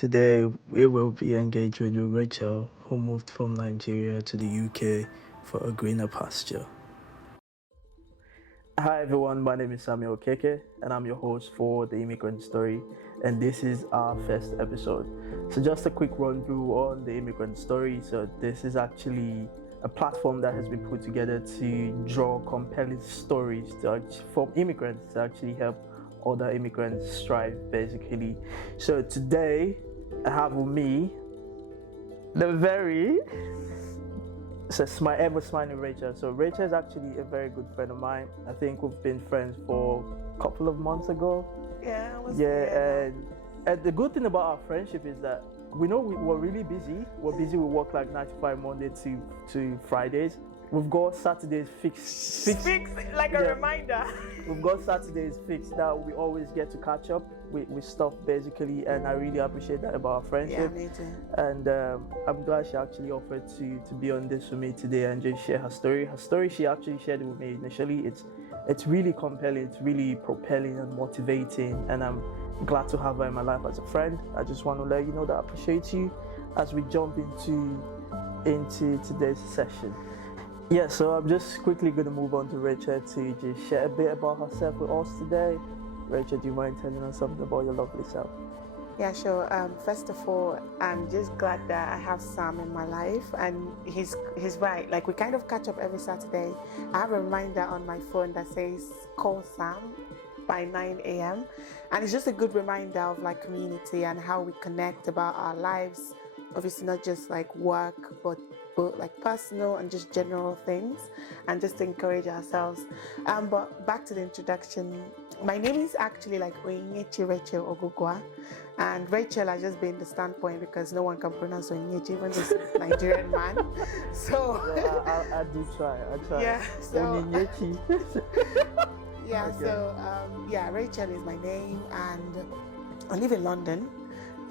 Today we will be engaged with Rachael, who moved from Nigeria to the UK for a greener pasture. Hi everyone, my name is Samuel Keke and I'm your host for The Immigrant Story, and this is our first episode. So just a quick run through on The Immigrant Story. So this is actually a platform that has been put together to draw compelling stories from immigrants to actually help other immigrants strive basically. So today I have with me the very ever smiling Rachael. So Rachael is actually a very good friend of mine. I think we've been friends for a couple of months ago. Yeah, I was And the good thing about our friendship is that we know we're really busy. We're busy. We work like 9 to 5 Monday to Fridays. We've got Saturdays fixed like a reminder. We've got Saturdays fixed that we always get to catch up with stuff basically, and I really appreciate that about our friendship. Yeah, me too. And I'm glad she actually offered to be on this with me today and just share her story. Her story she actually shared with me initially. It's really compelling. It's really propelling and motivating, and I'm glad to have her in my life as a friend. I just want to let you know that I appreciate you as we jump into today's session. Yeah, so I'm just quickly going to move on to Rachael to just share a bit about herself with us today. Rachael, do you mind telling us something about your lovely self? Yeah, sure. First of all, I'm just glad that I have Sam in my life, and he's right. Like, we kind of catch up every Saturday. I have a reminder on my phone that says call Sam by 9 a.m. and it's just a good reminder of like community and how we connect about our lives. Obviously not just like work, but like personal and just general things, and just to encourage ourselves. But back to the introduction, my name is actually like Onyechi Rachael Ogugwa, and Rachael has just been the standpoint because no one can pronounce Onyechi, even this Nigerian man. So I do try. Yeah. So Onyechi. yeah. Okay. So Rachael is my name, and I live in London,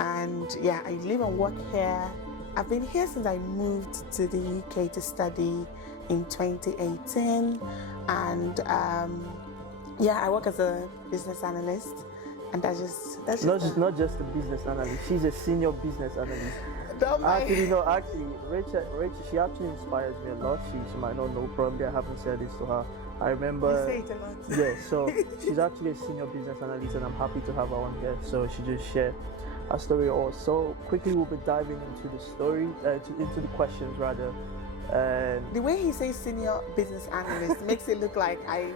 and yeah, I live and work here. I've been here since I moved to the UK to study in 2018, and I work as a business analyst, and that's just not just a business analyst. She's a senior business analyst. Actually, Rachel, she actually inspires me a lot. She might not know, probably I haven't said this to her. I remember. You say it a lot. Yeah, so she's actually a senior business analyst, and I'm happy to have her on here. So she just shared a story also. Quickly, we'll be diving into the story, into the questions rather. And the way he says senior business analyst makes it look like I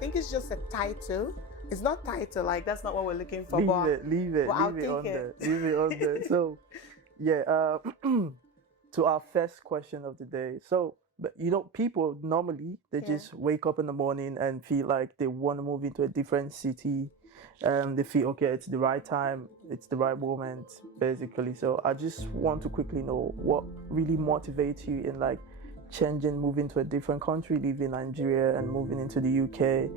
think it's just a title. It's not title, like that's not what we're looking for. Leave it on there. So, yeah, to our first question of the day. So, but people normally they just wake up in the morning and feel like they want to move into a different city. They feel okay, it's the right time, it's the right moment, basically. So I just want to quickly know what really motivates you in like moving to a different country, leaving Nigeria and moving into the UK.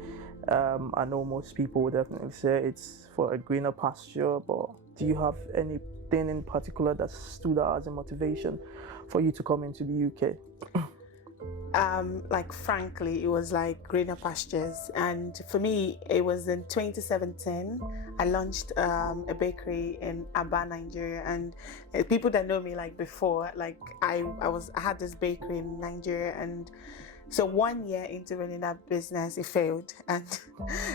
I know most people would definitely say it's for a greener pasture, but do you have anything in particular that stood out as a motivation for you to come into the UK? Like frankly, it was like greener pastures, and for me it was in 2017 I launched a bakery in Aba, Nigeria, and people that know me like before, like I had this bakery in Nigeria, and so 1 year into running that business, it failed. And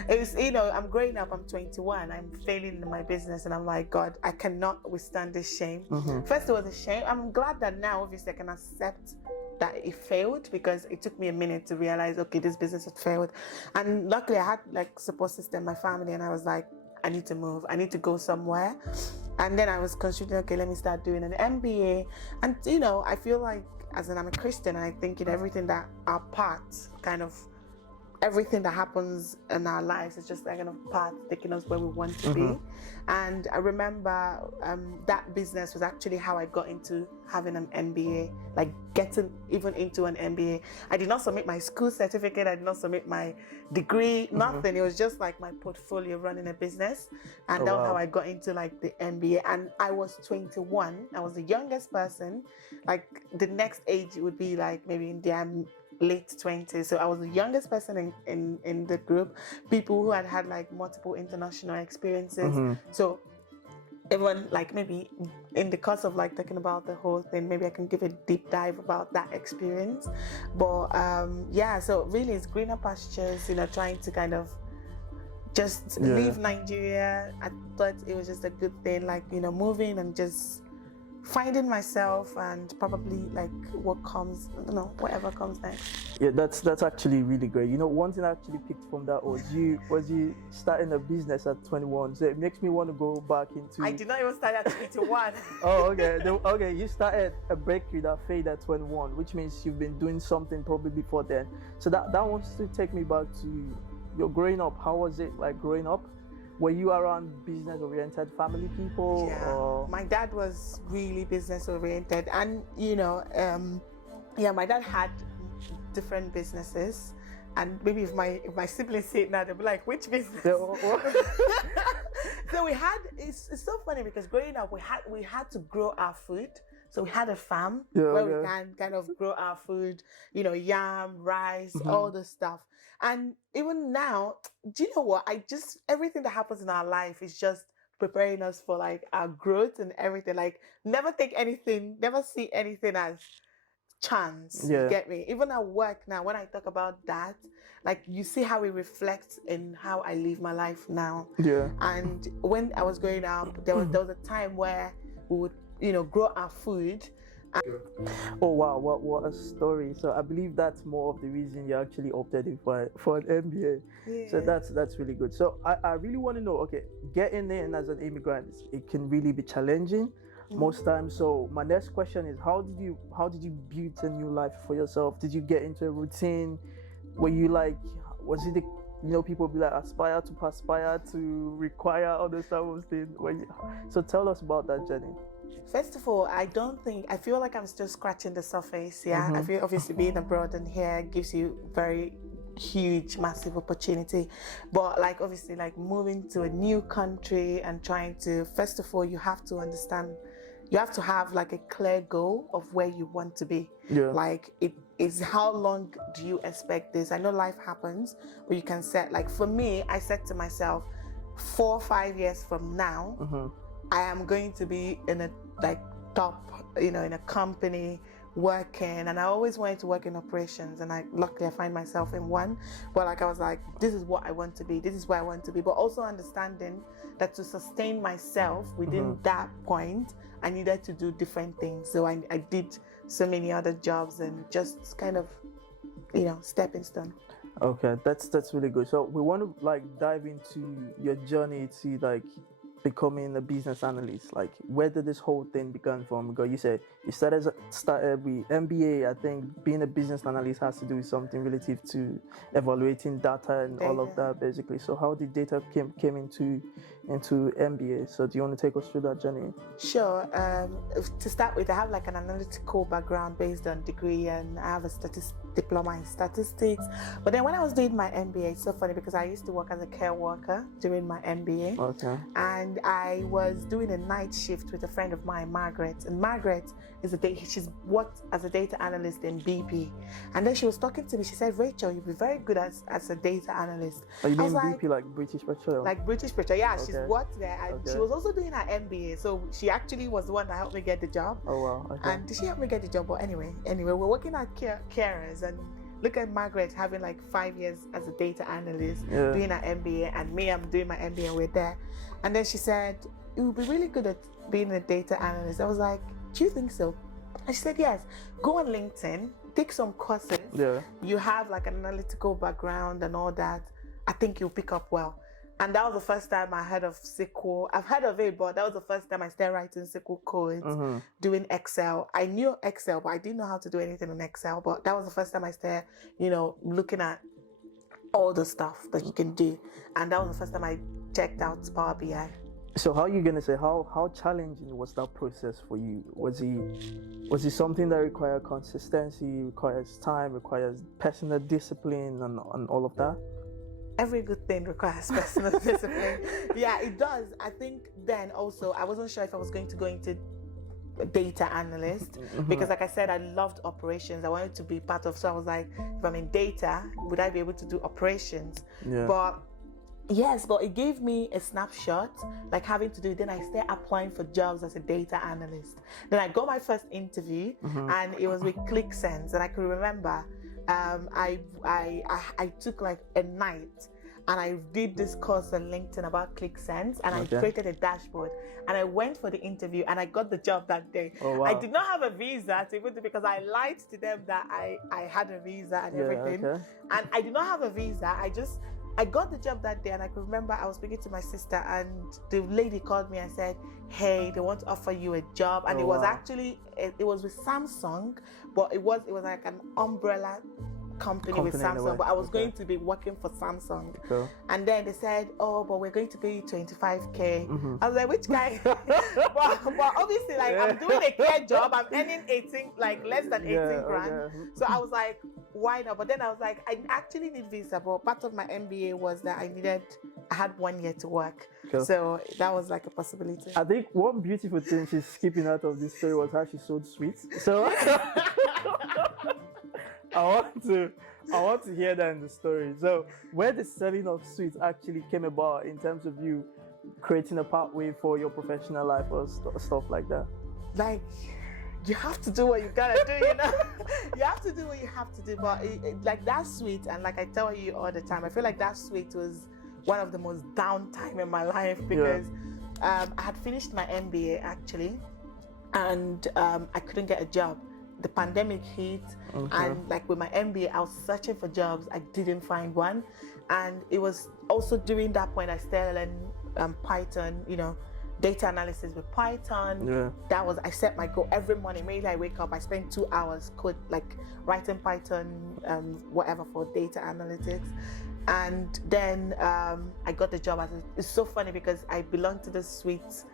it was, I'm growing up, I'm 21, I'm failing in my business, and I'm like, God, I cannot withstand this shame. Mm-hmm. First, it was a shame. I'm glad that now, obviously, I can accept that it failed, because it took me a minute to realize, okay, this business had failed. And luckily, I had like support system, my family, and I was like, I need to move. I need to go somewhere. And then I was considering, okay, let me start doing an MBA. And, I feel like, I'm a Christian, and I think in everything that our part, kind of everything that happens in our lives is just like kind of path taking us where we want to be. And I remember that business was actually how I got into having an MBA, like getting even into an MBA. I did not submit my school certificate, I did not submit my degree, nothing. It was just like my portfolio running a business, and that was how I got into like the MBA. And I was 21, I was the youngest person. Like the next age would be like maybe in their late 20s, so I was the youngest person in the group. People who had like multiple international experiences. So even like maybe in the course of like talking about the whole thing, maybe I can give a deep dive about that experience. But yeah, so really it's greener pastures, you know, trying to kind of just leave Nigeria. I thought it was just a good thing, like, you know, moving and just finding myself and probably like what comes, you know, whatever comes next. Yeah, that's actually really great. You know, one thing I actually picked from that was you starting a business at 21. So it makes me want to go back into. I did not even start at 21. Oh, okay. Okay, you started a bakery that failed at 21, which means you've been doing something probably before then. So that wants to take me back to your growing up. How was it like growing up? Were you around business-oriented family people? Yeah, or? My dad was really business-oriented, and you know, yeah, my dad had different businesses, and maybe if my siblings see it now, they'll be like, "Which business?" So we had. It's so funny because growing up, we had to grow our food. So we had a farm where we can kind of grow our food, you know, yam, rice, all the stuff. And even now, do you know what? Everything that happens in our life is just preparing us for like our growth and everything. Like never see anything as chance. You get me? Even at work now, when I talk about that, like you see how it reflects in how I live my life now. Yeah. And when I was growing up, there was a time where we would, you know, grow our food. Oh wow, what a story. So I believe that's more of the reason you actually opted for an MBA. Yeah. So that's really good. So I really want to know, okay, getting in as an immigrant, it can really be challenging most times. So my next question is, how did you build a new life for yourself? Did you get into a routine? Were you like, was it you know, people be like aspire to perspire to require all those type of things? So tell us about that journey. First of all, I feel like I'm still scratching the surface. Yeah, I feel obviously being abroad and here gives you very huge, massive opportunity. But like obviously like moving to a new country and trying to, first of all, you have to understand, you have to have like a clear goal of where you want to be. Yeah. Like it is, how long do you expect this? I know life happens, but you can set, like for me, I said to myself, 4 or 5 years from now, I am going to be in a like top, you know, in a company working, and I always wanted to work in operations, and luckily I find myself in one. But like I was like, this is what I want to be, this is where I want to be, but also understanding that to sustain myself within that point, I needed to do different things. So I did so many other jobs and just kind of, you know, stepping stone. Okay, that's really good. So we want to like dive into your journey to like becoming a business analyst. Like, where did this whole thing begin from? Because you said you started with MBA. I think being a business analyst has to do with something relative to evaluating data and all of that, basically. So how did data came into MBA? So do you want to take us through that journey? Sure. To start with, I have like an analytical background based on degree, and I have a diploma in statistics. But then when I was doing my MBA, it's so funny because I used to work as a care worker during my MBA. Okay. And I was doing a night shift with a friend of mine, Margaret. And Margaret she's worked as a data analyst in BP. And then she was talking to me. She said, "Rachel, you'd be very good as a data analyst." Oh, you mean BP, like British Petroleum? Like British Petroleum, yeah. Okay. She's worked there, and she was also doing her MBA. So she actually was the one that helped me get the job. Oh wow. Okay. And did she help me get the job? But anyway, we're working at carers, and look at Margaret having like 5 years as a data analyst, doing her MBA, and me, I'm doing my MBA, and we're there. And then she said, "You would be really good at being a data analyst." I was like, "Do you think so?" And she said, "Yes, go on LinkedIn, take some courses. Yeah. You have like an analytical background and all that. I think you'll pick up well." And that was the first time I heard of SQL. I've heard of it, but that was the first time I started writing SQL codes, doing Excel. I knew Excel, but I didn't know how to do anything in Excel. But that was the first time I started, you know, looking at all the stuff that you can do. And that was the first time I checked out Power BI. So how are you gonna say, how challenging was that process for you? Was it something that required consistency, requires time, requires personal discipline, and all of that? Every good thing requires personal discipline. Yeah, it does. I think then also I wasn't sure if I was going to go into a data analyst because, like I said, I loved operations. I wanted to be part of. So I was like, if I'm in data, would I be able to do operations? Yeah. But Yes, but it gave me a snapshot, like having to do it. Then I started applying for jobs as a data analyst. Then I got my first interview, and it was with ClickSense. And I could remember, I took like a night, and I did this course on LinkedIn about ClickSense, and I created a dashboard. And I went for the interview, and I got the job that day. Oh, wow. I did not have a visa to even do, because I lied to them that I had a visa and everything. Okay. And I did not have a visa. I got the job that day, and I could remember I was speaking to my sister, and the lady called me and said, hey, they want to offer you a job. And it was actually, it was with Samsung, but it was like an umbrella company with Samsung, but I was going to be working for Samsung. And then they said, oh, but we're going to pay you 25K. I was like, which guy? but obviously, like, I'm doing a care job, I'm earning 18, like less than 18 grand. So I was like, why not? But then I was like, I actually need visa, but part of my MBA was that I had 1 year to work. So that was like a possibility. I think one beautiful thing she's skipping out of this story was how she sold sweets. So I want to hear that in the story. So where the selling of sweets actually came about in terms of you creating a pathway for your professional life or stuff like that. Like, you have to do what you gotta do, you know. You have to do what you have to do. But like that sweet, and like I tell you all the time, I feel like that sweet was one of the most down time in my life, because I had finished my MBA actually, and I couldn't get a job. The pandemic hit, and like with my MBA, I was searching for jobs. I didn't find one, and it was also during that point I started learning Python. You know, data analysis with Python. That was, I set my goal every morning. Immediately I wake up, I spend 2 hours writing Python, whatever, for data analytics. And then I got the job. It's so funny because I belong to the suite.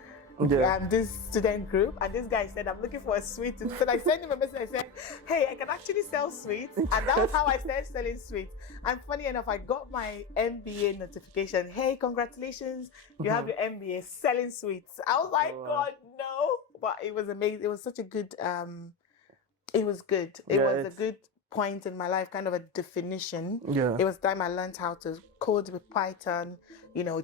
This student group, and this guy said, I'm looking for a suite. So I sent him a message. I said, hey, I can actually sell sweets. And that was how I started selling sweets. And funny enough, I got my MBA notification. Hey, congratulations, you have your MBA selling sweets. I was like, God, no. But it was amazing. It was such a good, it was good. It was a good point in my life, kind of a definition. It was time I learned how to code with Python. You know,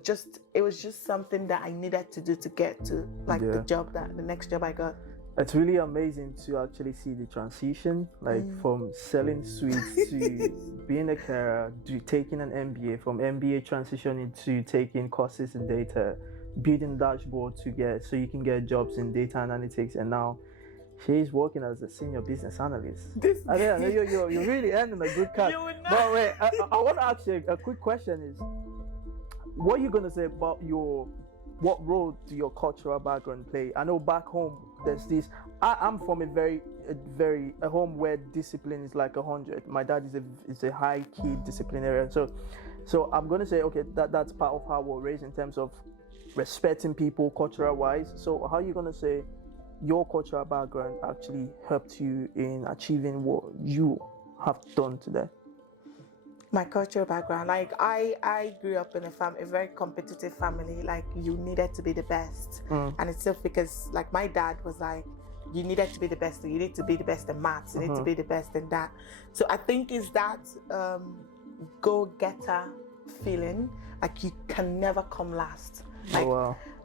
it was just something that I needed to do to get to the next job I got. It's really amazing to actually see the transition, like from selling sweets to being a carer, to taking an MBA, from MBA transitioning to taking courses in data, building dashboard so you can get jobs in data analytics, and now she's working as a senior business analyst. I know you're really earning a good cut. But wait, I want to ask you a quick question is, what are you going to say about what role do your cultural background play? I know back home, there's this, I'm from a home where discipline is like 100. My dad is a high key disciplinarian. So I'm going to say, okay, that's part of how we're raised in terms of respecting people cultural wise. So how are you going to say your cultural background actually helped you in achieving what you have done today? My cultural background, like I grew up in a very competitive family. Like, you needed to be the best, and it's still because like my dad was like, you needed to be the best. So you need to be the best in maths. You need to be the best in that. So I think it's that go-getter feeling. Like, you can never come last. Like,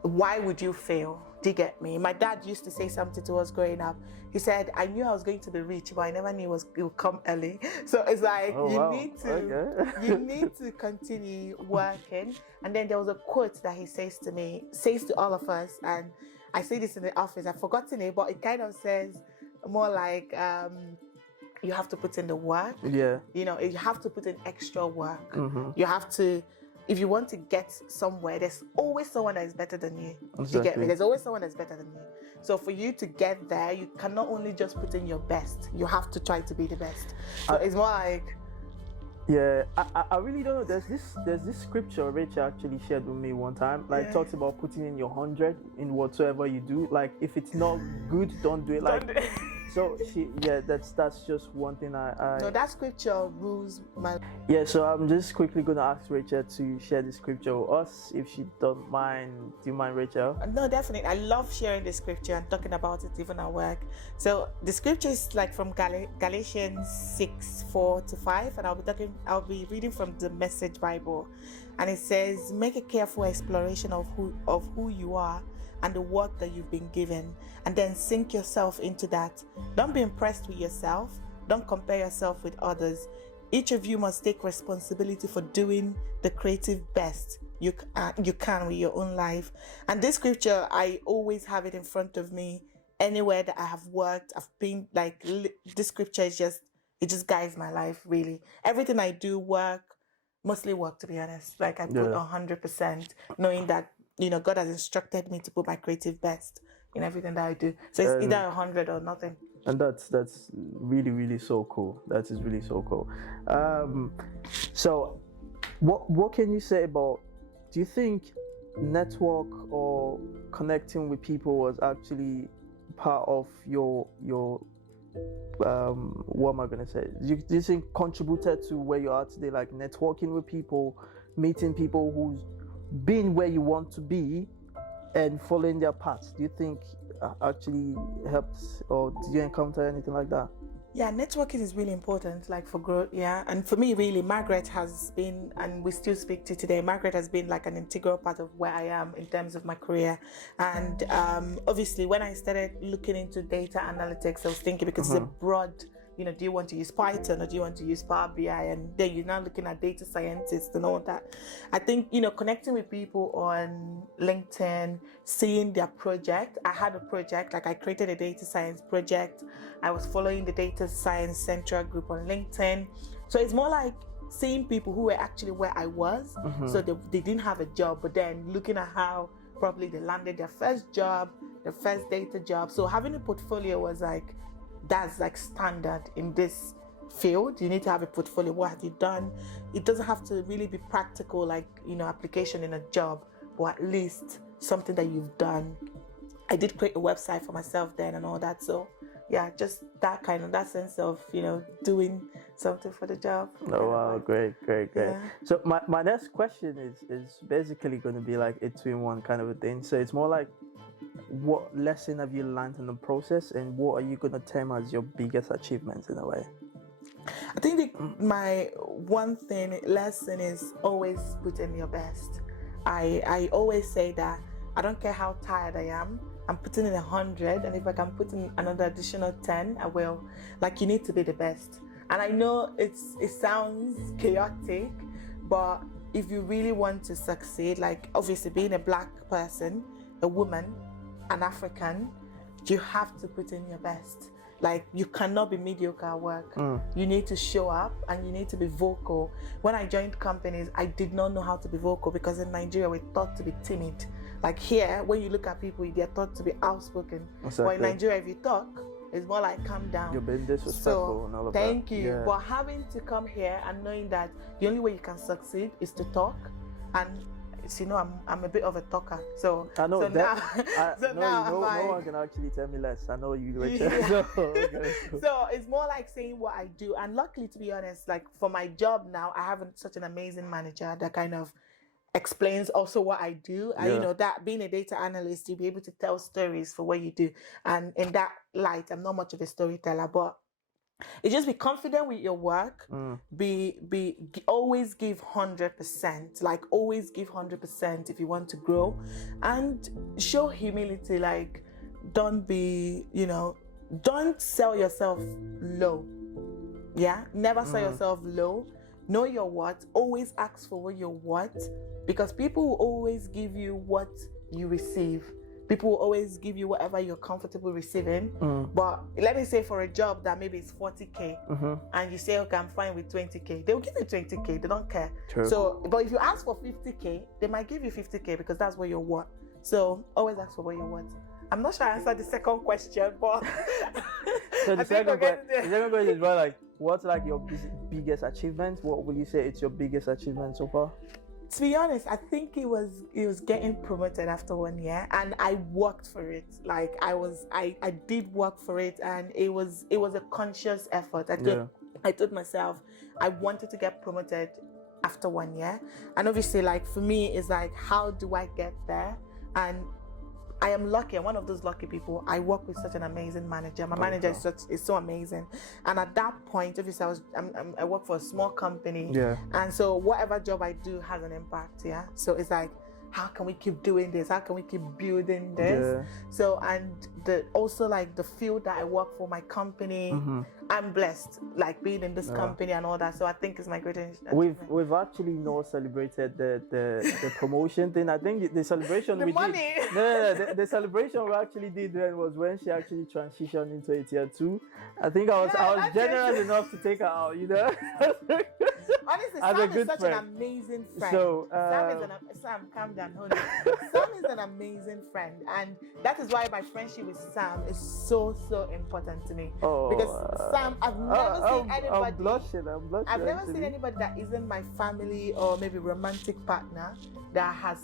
why would you fail? Do you get me? My dad used to say something to us growing up. He said, I knew I was going to be rich, but I never knew it would come early. So it's like, you need to continue working. And then there was a quote that he says to all of us, and I say this in the office, I've forgotten it, but it kind of says more like, you have to put in the work. You know, you have to put in extra work. You have to, if you want to get somewhere, there's always someone that is better than you. Exactly. You get me? There's always someone that's better than you. So for you to get there, you cannot only just put in your best. You have to try to be the best. So it's more like... Yeah, I really don't know. There's this scripture Rachael actually shared with me one time. Like, talks about putting in your 100 in whatsoever you do. Like, if it's not good, don't do it. Like, so that's just one thing No, that scripture rules my... Yeah, so I'm just quickly going to ask Rachael to share the scripture with us, if she don't mind. Do you mind, Rachael? No, definitely. I love sharing the scripture and talking about it even at work. So the scripture is like from Galatians 6:4-5, and I'll be reading from the Message Bible. and it says, make a careful exploration of who you are and the work that you've been given, and then sink yourself into that. Don't be impressed with yourself. Don't compare yourself with others. Each of you must take responsibility for doing the creative best you can with your own life. And this scripture, I always have it in front of me anywhere that I have worked. I've been like, this scripture is it just guides my life, really. Everything I do, mostly work, to be honest. Like I put 100%, knowing that, God has instructed me to put my creative best in everything that I do. So it's either 100 or nothing. And that's really, really so cool. That is really so cool. So what can you say about, do you think network or connecting with people was actually part of your what am I going to say? Do you think contributed to where you are today, like networking with people, meeting people who's been where you want to be and following their paths? Do you think actually helped, or did you encounter anything like that? Yeah, networking is really important, like for growth. Yeah, and for me, really, Margaret has been, and we still speak to today, Margaret has been like an integral part of where I am in terms of my career. And obviously, when I started looking into data analytics, I was thinking, because it's a broad, do you want to use Python or do you want to use Power BI? And then you're now looking at data scientists and all that. I think, connecting with people on LinkedIn, seeing their project. I had a project, like I created a data science project. I was following the Data Science Central group on LinkedIn. So it's more like seeing people who were actually where I was. So they didn't have a job, but then looking at how probably they landed their first job, their first data job. So having a portfolio was like, that's like standard in this field. You need to have a portfolio. What have you done? It doesn't have to really be practical, like, application in a job, but at least something that you've done. I did create a website for myself then and all that. So yeah, just that sense of, doing something for the job. Oh, wow. Great. Yeah. So my next question is basically going to be like a 2-in-1 kind of a thing. So it's more like, what lesson have you learned in the process, and what are you going to term as your biggest achievements in a way? I think my one lesson is always put in your best. I always say that I don't care how tired I am, I'm putting in 100, and if I can put in another additional 10, I will. Like, you need to be the best. And I know it sounds chaotic, but if you really want to succeed, like obviously being a Black person, a woman, an African, you have to put in your best. Like, you cannot be mediocre at work. You need to show up and you need to be vocal. When I joined companies, I did not know how to be vocal, because in Nigeria we're taught to be timid. Like here, when you look at people, they're taught to be outspoken. Exactly. But in Nigeria, if you talk, it's more like calm down. You're being disrespectful and all of that. Thank you. Yeah. But having to come here and knowing that the only way you can succeed is to talk, and I'm a bit of a talker, so I know so that. Now, no one can actually tell me less. I know you, Rachael. Yeah. So it's more like saying what I do, and luckily, to be honest, like for my job now, I have such an amazing manager that kind of explains also what I do. And that being a data analyst, you'll be able to tell stories for what you do, and in that light, I'm not much of a storyteller, but it's just be confident with your work. Always give 100%. Like, always give 100% if you want to grow, and show humility. Like, don't sell yourself low. Yeah, never sell yourself low. Know your worth. Always ask for what you're worth, because people will always give you what you receive. People will always give you whatever you're comfortable receiving. But let me say, for a job that maybe it's 40K, and you say, okay, I'm fine with 20K, they will give you 20K. They don't care. True. So, but if you ask for 50K, they might give you 50K, because that's what you're worth. So always ask for what you want. I'm not sure I answered the second question, but so the second question is more like, what's like your biggest achievement? What would you say it's your biggest achievement so far? To be honest, I think it was getting promoted after 1 year, and I worked for it. Like, I did work for it, and it was a conscious effort. I told myself I wanted to get promoted after 1 year, and obviously, like, for me, it's like, how do I get there? And I am lucky. I'm one of those lucky people. I work with such an amazing manager. My manager is so amazing. And at that point, obviously, I work for a small company. Yeah. And so whatever job I do has an impact. Yeah. So it's like, how can we keep doing this? How can we keep building this? Yeah. So, and also like the field that I work for, my company, I'm blessed, like being in this company and all that. So I think it's my greatest achievement. We've actually not celebrated the promotion thing. I think the celebration the we money. did. No, the celebration we actually did then was when she actually transitioned into a tier 2. I think I was generous enough to take her out, you know. Honestly, As Sam a good is such friend. an amazing friend. So, Sam, calm down, hold on. Sam is an amazing friend, and that is why my friendship with Sam is so important to me. Because Sam, I've never seen anybody. I'm blushing. I've never seen anybody that isn't my family or maybe romantic partner that has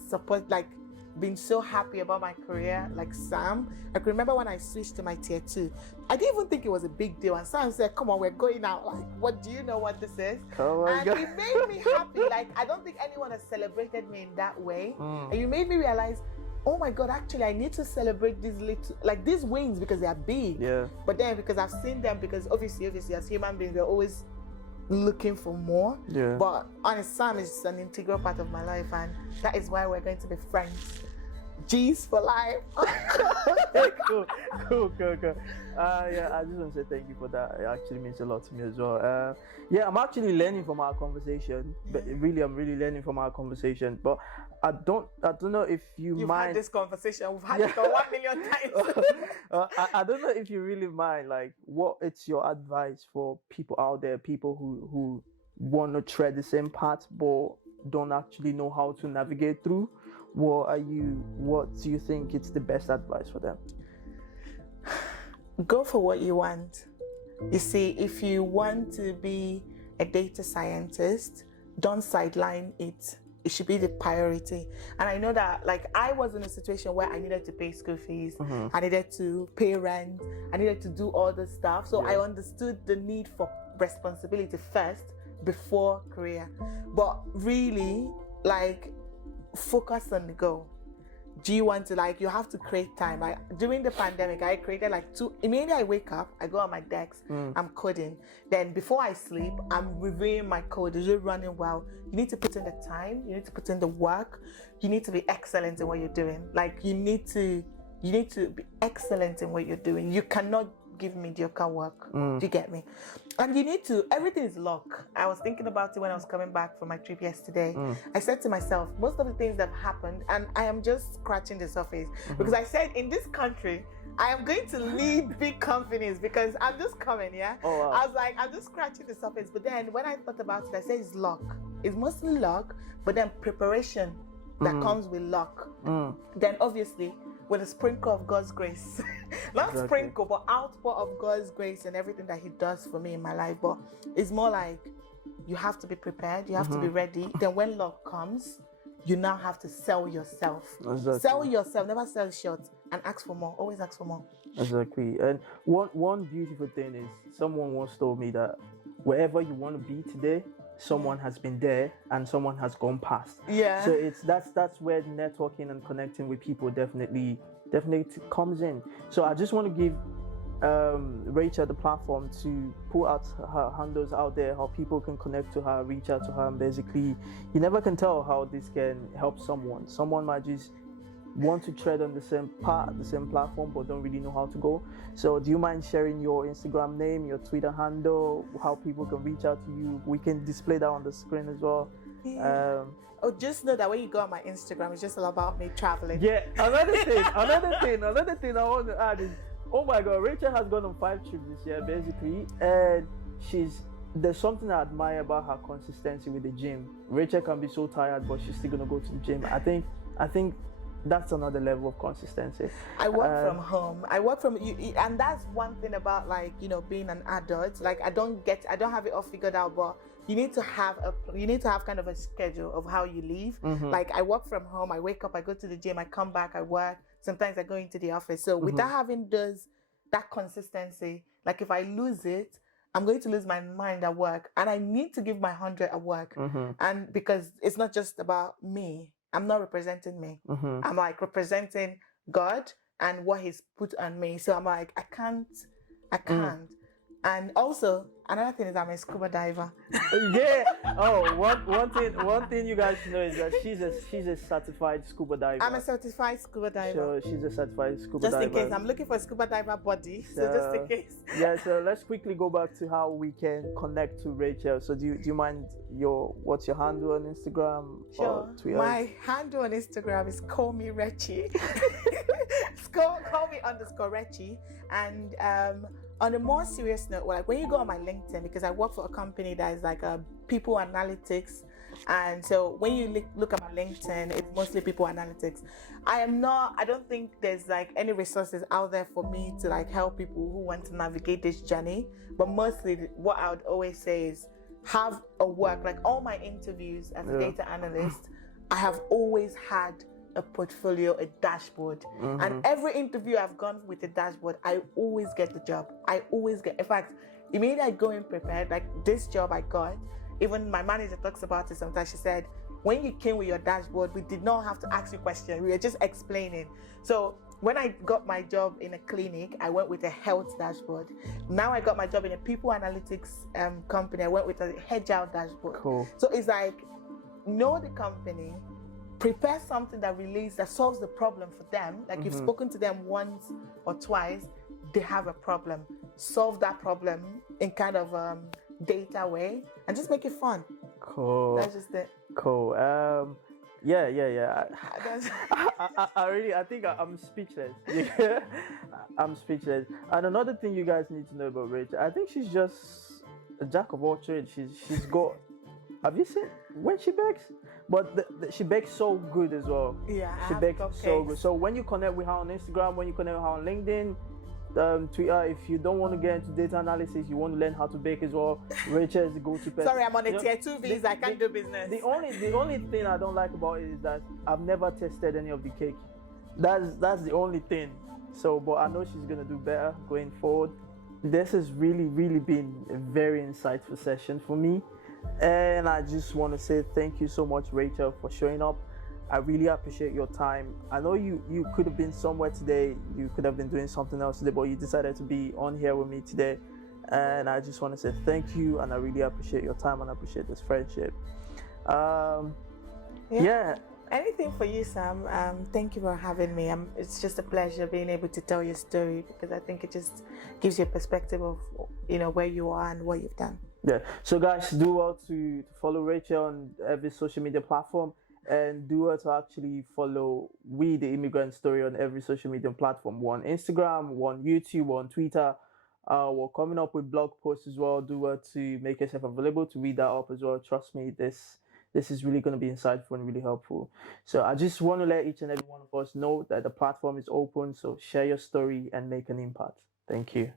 been so happy about my career like Sam. I can remember when I switched to my tier 2. I didn't even think it was a big deal. And Sam said, come on, we're going out. Like, what do you know what this is? Oh my God. It made me happy. Like, I don't think anyone has celebrated me in that way. And you made me realize, oh my God, actually, I need to celebrate these wins because they are big. Yeah. But then because I've seen them, because obviously as human beings, we're always looking for more. Yeah. But honestly, Sam is an integral part of my life, and that is why we're going to be friends. G's for life. Cool. Yeah, I just want to say thank you for that. It actually means a lot to me as well. Yeah, I'm actually learning from our conversation. But I'm really learning from our conversation. But I don't know if you've mind. Had this conversation. We've had it 1 million times. I don't know if you really mind, like, what it's your advice for people out there, people who want to tread the same path but don't actually know how to navigate through. What do you think it's the best advice for them? Go for what you want. You see, if you want to be a data scientist, don't sideline it. It should be the priority. And I know that, like, I was in a situation where I needed to pay school fees, I needed to pay rent, I needed to do all this stuff. So I understood the need for responsibility first before career. But really, like, focus on the goal. Do you want to, you have to create time. During the pandemic, I created immediately I wake up, I go on my decks, I'm coding. Then before I sleep, I'm reviewing my code. Is it running well? You need to put in the time, you need to put in the work, you need to be excellent in what you're doing. You need to be excellent in what you're doing. You cannot give mediocre work. Do you get me? And everything is luck. I was thinking about it when I was coming back from my trip yesterday. I said to myself, most of the things that have happened, and I am just scratching the surface, because I said in this country, I am going to lead big companies because I'm just coming, yeah? Oh, wow. I was like, I'm just scratching the surface. But then when I thought about it, I said it's luck. It's mostly luck, but then preparation that comes with luck. Then obviously, with a sprinkle of God's grace. Not sprinkle, but outpour of God's grace and everything that He does for me in my life. But it's more like you have to be prepared, you have to be ready. Then when luck comes, you now have to sell yourself. Exactly. Sell yourself, never sell short, and ask for more. Always ask for more. Exactly. And one beautiful thing is, someone once told me that wherever you want to be today, someone has been there and someone has gone past. Yeah. So that's where networking and connecting with people definitely comes in. So I just want to give Rachael the platform to put out her handles out there, how people can connect to her, reach out to her, and basically, you never can tell how this can help someone. Someone might just want to tread on the same path, the same platform, but don't really know how to go. So do you mind sharing your Instagram name, your Twitter handle, how people can reach out to you? We can display that on the screen as well. Yeah. Just know that when you go on my Instagram, it's just all about me traveling. Yeah, another thing I want to add is, oh my God, Rachael has gone on 5 trips this year, basically, and there's something I admire about her consistency with the gym. Rachael can be so tired, but she's still gonna go to the gym. I think that's another level of consistency. I work from home. And that's one thing about being an adult. I don't have it all figured out, but you need to have kind of a schedule of how you live. I work from home. I wake up, I go to the gym, I come back, I work. Sometimes I go into the office. So without having that consistency, if I lose it, I'm going to lose my mind at work, and I need to give my 100 at work. And because it's not just about me. I'm not representing me. I'm representing God and what He's put on me. So I'm like, I can't. And also, another thing is I'm a scuba diver. Yeah. Oh, one thing you guys should know is that she's a certified scuba diver. I'm a certified scuba diver. So she's a certified scuba diver. Just in case, I'm looking for a scuba diver body. So just in case. Yeah. So let's quickly go back to how we can connect to Rachael. So do you mind what's your handle on Instagram or Twitter? My handle on Instagram is call me Rachael. call me _Rachael. And on a more serious note, like when you go on my LinkedIn, because I work for a company that is like a people analytics, and so when you look at my LinkedIn, it's mostly people analytics. I don't think there's like any resources out there for me to like help people who want to navigate this journey. But mostly what I would always say is have a work, like all my interviews as a data analyst, I have always had a portfolio, a dashboard. And every interview I've gone with a dashboard, I always get the job. In fact, immediately I go in prepared, like this job I got, even my manager talks about it sometimes. She said, when you came with your dashboard, we did not have to ask you questions. We were just explaining. So when I got my job in a clinic, I went with a health dashboard. Now I got my job in a people analytics company. I went with a agile dashboard. Cool. So it's like, know the company, prepare something that solves the problem for them. Like you've spoken to them once or twice, they have a problem. Solve that problem in kind of data way and just make it fun. Cool. That's just it. Cool. Yeah. I think I'm speechless. I'm speechless. And another thing you guys need to know about Rachel, I think she's just a jack of all trades. She's got. Have you seen when she bakes? But she bakes so good as well. Yeah, she bakes so good. So when you connect with her on Instagram, when you connect with her on LinkedIn, Twitter, if you don't want to get into data analysis, you want to learn how to bake as well, Rachael is the go-to person. Sorry, I'm on a tier 2 visa. I can't do business. The only thing I don't like about it is that I've never tested any of the cake. That's the only thing. So, but I know she's gonna do better going forward. This has really been a very insightful session for me. And I just want to say thank you so much, Rachael, for showing up. I really appreciate your time. I know you could have been somewhere today. You could have been doing something else today, but you decided to be on here with me today. And I just want to say thank you. And I really appreciate your time and I appreciate this friendship. Yeah. Anything for you, Sam. Thank you for having me. It's just a pleasure being able to tell your story because I think it just gives you a perspective of where you are and what you've done. Yeah. So guys, do well to follow Rachael on every social media platform, and do well to actually follow We the Immigrant Story on every social media platform. We're on Instagram, we're on YouTube, we're on Twitter. We're coming up with blog posts as well. Do well to make yourself available to read that up as well. Trust me, this is really going to be insightful and really helpful. So I just want to let each and every one of us know that the platform is open. So share your story and make an impact. Thank you.